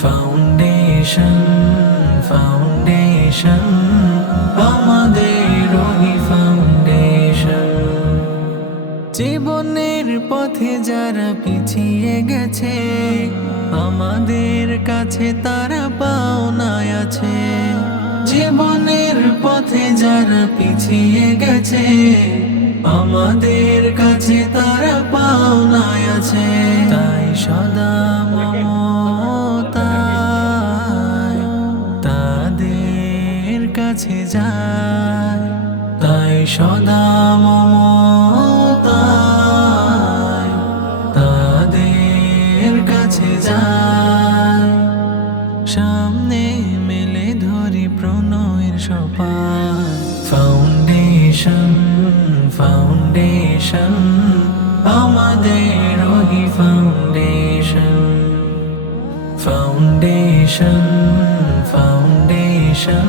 Foundation foundation আমাদের ওই foundation. জীবনের পথে যারা পিছিয়ে গেছে, আমাদের কাছে তারা পাওনায় আছে। জীবনের পথে যারা পিছিয়ে গেছে, আমাদের কাছে তারা পাওনায় আছে। তাই সদা মমতায় তাদের কাছে যায়, তাই সদা মমতায় তাদের কাছে যায়। সামনে মেলে ধরি প্রণয়ের সোপান। ফাউন্ডেশন ফাউন্ডেশন আমাদের ওই ফাউন্ডেশন। Foundation foundation